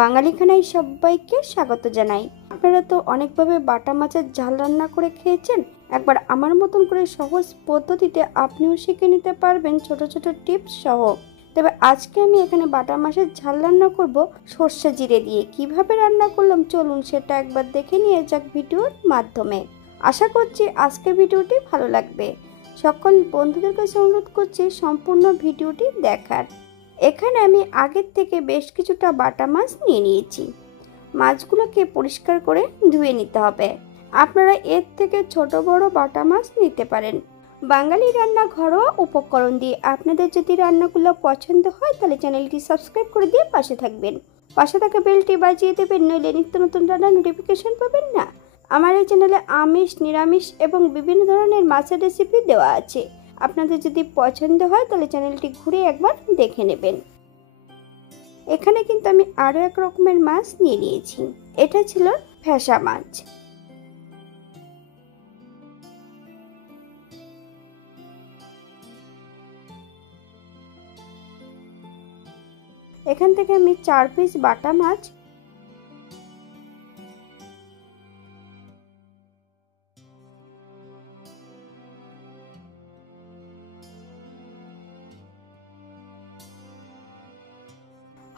বাঙালি খানায় সবাইকে স্বাগত জানাই। আপনারা তো অনেকভাবে বাটা মাছের ঝাল রান্না করে খেয়েছেন। একবার আমার মতন করে সহজ পদ্ধতিতে আপনিও শিখে নিতে পারবেন ছোট ছোট টিপস সহ। তবে আজকে আমি এখানে বাটা মাছের ঝাল রান্না করব সর্ষে জিরে দিয়ে। কিভাবে রান্না করলাম চলুন সেটা একবার দেখে নিয়ে যাক ভিডিওর মাধ্যমে। আশা করছি আজকের ভিডিওটি ভালো লাগবে। সকল বন্ধুদের কাছে অনুরোধ করছি সম্পূর্ণ ভিডিওটি দেখার। এখানে আমি আগের থেকে বেশ কিছুটা বাটা মাছ নিয়ে নিয়েছি। মাছগুলোকে পরিষ্কার করে ধুয়ে নিতে হবে। আপনারা এর থেকে ছোট বড় বাটা মাছ নিতে পারেন। বাঙালি রান্না ঘরোয়া উপকরণ দিয়ে আপনাদের যদি রান্নাগুলো পছন্দ হয় তাহলে চ্যানেলটি সাবস্ক্রাইব করে দিয়ে পাশে থাকবেন। পাশে থাকা বেলটি বাজিয়ে দেবেন, নইলে নিত্য নতুন রান্নার নোটিফিকেশন পাবেন না। আমার এই চ্যানেলে আমিষ, নিরামিষ এবং বিভিন্ন ধরনের মাছের রেসিপি দেওয়া আছে। আপনাদের যদি পছন্দ হয় তাহলে চ্যানেলটি ঘুরে একবার দেখে নেবেন। এখানে কিন্তু আমি আরো এক রকমের মাছ নিয়ে নিয়েছি। এটা ছিল ফ্যাসা মাছ। এখান থেকে আমি 4 পিস বাটা মাছ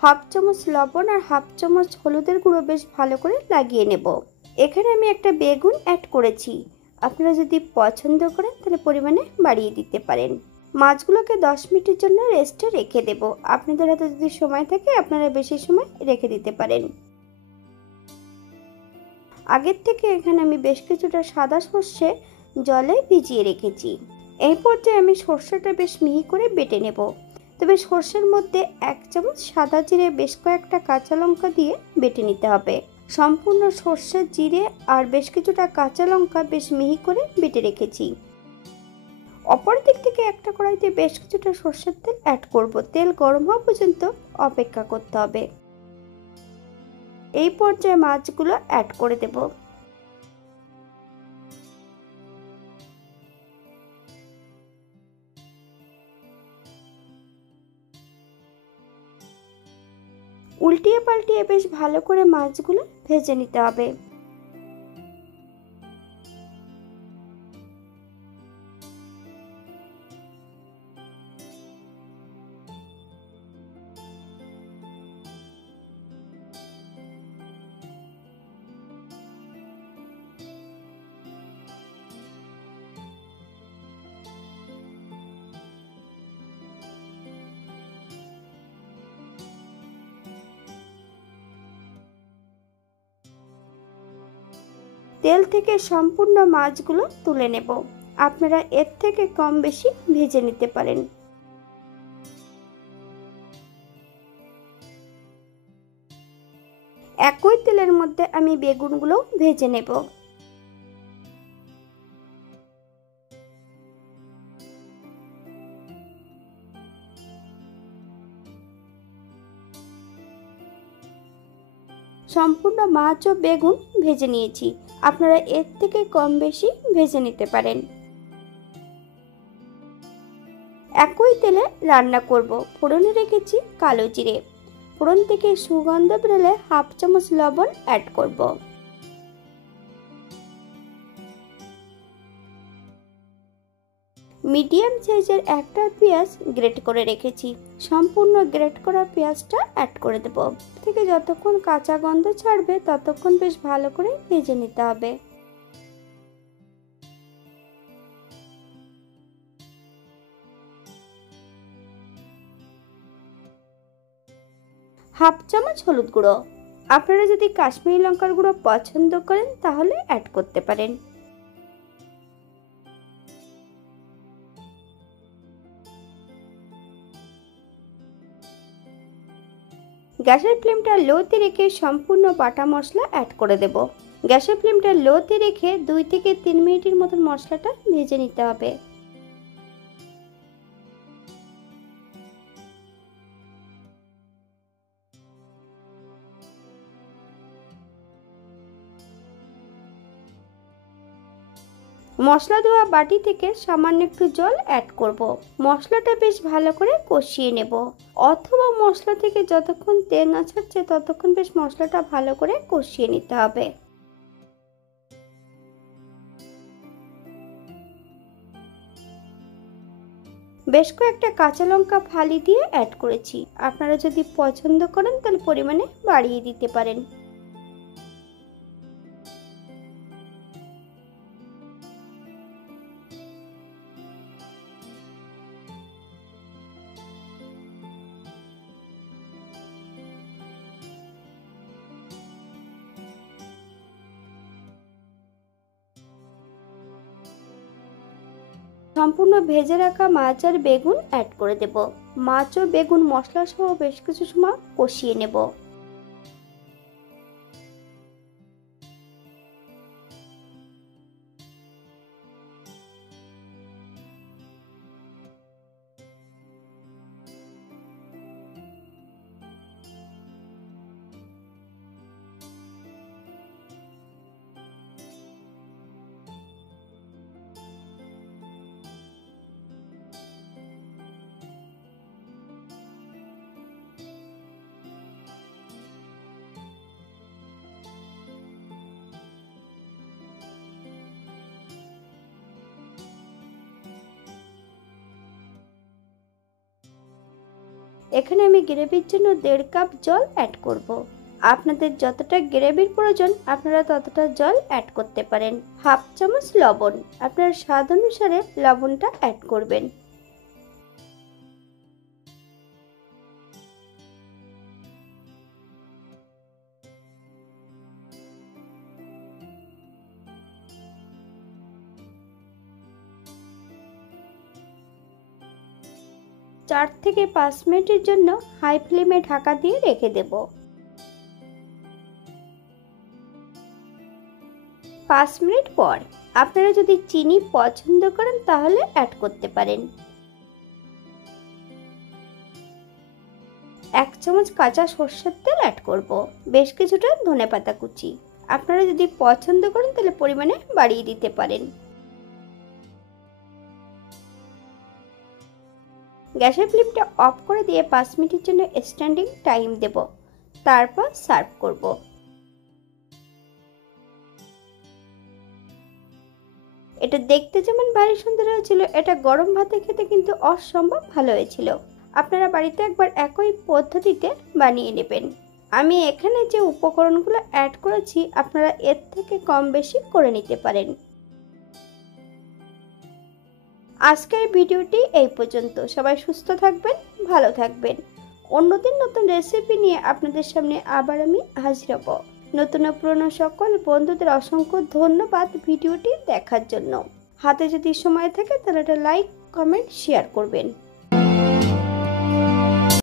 হাফ চামচ লবণ আর হাফ চামচ হলুদের গুঁড়ো বেশ ভালো করে লাগিয়ে নেব। এখানে আমি একটা বেগুন অ্যাড করেছি। আপনারা যদি পছন্দ করেন তাহলে পরিমাণে বাড়িয়ে দিতে পারেন। মাছগুলোকে 10 মিনিটের জন্য রেস্টে রেখে দেব। আপনাদের হাতে যদি সময় থাকে আপনারা বেশি সময় রেখে দিতে পারেন। আগের থেকে এখানে আমি বেশ কিছুটা সাদা সর্ষে জলে ভিজিয়ে রেখেছি। এই পর্যায়ে আমি সর্ষেটা বেশ মিহি করে বেটে নেব। তবে সর্ষের মধ্যে 1 চামচ সাদা জিরে, বেশ কয়েকটা কাঁচা লঙ্কা দিয়ে বেটে নিতে হবে। সম্পূর্ণ সর্ষে, জিরে আর বেশ কিছুটা কাঁচা লঙ্কা বেশ মিহি করে বেটে রেখেছি। অপর দিক থেকে একটা কড়াইতে বেশ কিছুটা সর্ষের তেল অ্যাড করব। তেল গরম হওয়া পর্যন্ত অপেক্ষা করতে হবে। এই পর্যায়ে মাছগুলো অ্যাড করে দেব। উল্টিয়ে পাল্টিয়ে বেশ ভালো করে মাছগুলো ভেজে নিতে হবে। তেল থেকে সম্পূর্ণ মাছগুলো তুলে নেব। আপনারা এর থেকে কম বেশি ভেজে নিতে পারেন। একই তেলের মধ্যে আমি বেগুনগুলো ভেজে নেব। সম্পূর্ণ মাছ ও বেগুন ভেজে নিয়েছি। আপনারা এর থেকে কম বেশি ভেজে নিতে পারেন। একই তেলে রান্না করব। ফোড়নে রেখেছি কালো জিরে। ফোড়ন থেকে সুগন্ধ বেরোলে হাফ চামচ লবণ অ্যাড করব। মিডিয়াম সাইজের একটা পেঁয়াজ গ্রেট করে রেখেছি। সম্পূর্ণ গ্রেট করা পেঁয়াজটা অ্যাড করে দেব। থেকে যতক্ষণ কাঁচা গন্ধ ছাড়বে ততক্ষণ বেশ ভালো করে ভেজে নিতে হবে। হাফ চামচ হলুদ গুঁড়ো। আপনারা যদি কাশ্মীরি লঙ্কার গুঁড়ো পছন্দ করেন তাহলে অ্যাড করতে পারেন। গ্যাসের ফ্লেমটা লোতে রেখে সম্পূর্ণ বাটা মশলা অ্যাড করে দেব। গ্যাসের ফ্লেমটা লোতে রেখে 2 থেকে 3 মিনিটের মতন মশলাটা ভেজে নিতে হবে। মশলা ধোয়া বাটি থেকে সামান্য একটু জল অ্যাড করব। মশলাটা বেশ ভালো করে কষিয়ে নেব, অথবা মশলা থেকে যতক্ষণ তেল না ছাড়ছে ততক্ষণ বেশ মশলাটা ভালো করে কষিয়ে নিতে হবে। বেশ কয়েকটা কাঁচা লঙ্কা ফালি দিয়ে অ্যাড করেছি। আপনারা যদি পছন্দ করেন তাহলে পরিমাণে বাড়িয়ে দিতে পারেন। সম্পূর্ণ ভেজে রাখা মাছ আর বেগুন অ্যাড করে দেব। মাছ ও বেগুন মশলা সহ বেশ কিছু সময় কষিয়ে নেব। 1 আমি গ্রেভির জন্য 1.5 কাপ জল অ্যাড করব। আপনাদের যতটা গ্রেভির প্রয়োজন আপনারা ততটা জল অ্যাড করতে পারেন। 1/2 চামচ লবণ, আপনার স্বাদ অনুসারে লবণটা অ্যাড করবেন। চার থেকে 5 মিনিটের জন্য হাই ফ্লেমে ঢাকা দিয়ে রেখে দেব। 5 মিনিট পর আপনারা যদি চিনি পছন্দ করেন তাহলে অ্যাড করতে পারেন। 1 চামচ কাঁচা সরষের তেল অ্যাড করব। বেশ কিছুটা ধনেপাতা কুচি, আপনারা যদি পছন্দ করেন তাহলে পরিমাণে বাড়িয়ে দিতে পারেন। গ্যাসের ফ্লেমটা অফ করে দিয়ে 5 মিনিটের জন্য স্ট্যান্ডিং টাইম দেব, তারপর সার্ভ করব। এটা দেখতে যেমন ভারী সুন্দর হয়েছিল, এটা গরম ভাতে খেতে কিন্তু অসম্ভব ভালো হয়েছিল। আপনারা বাড়িতে একবার একই পদ্ধতিতে বানিয়ে নেবেন। আমি এখানে যে উপকরণগুলো অ্যাড করেছি আপনারা এর থেকে কম বেশি করে নিতে পারেন। আজকের ভিডিওটি এই পর্যন্ত। সবাই সুস্থ থাকবেন, ভালো থাকবেন। অন্যদিন নতুন রেসিপি নিয়ে আপনাদের সামনে আবার আমি হাজির হব। নতুন ও পুরনো সকল বন্ধুদের অসংখ্য ধন্যবাদ ভিডিওটি দেখার জন্য। হাতে যদি সময় থাকে তাহলে একটা লাইক, কমেন্ট, শেয়ার করবেন।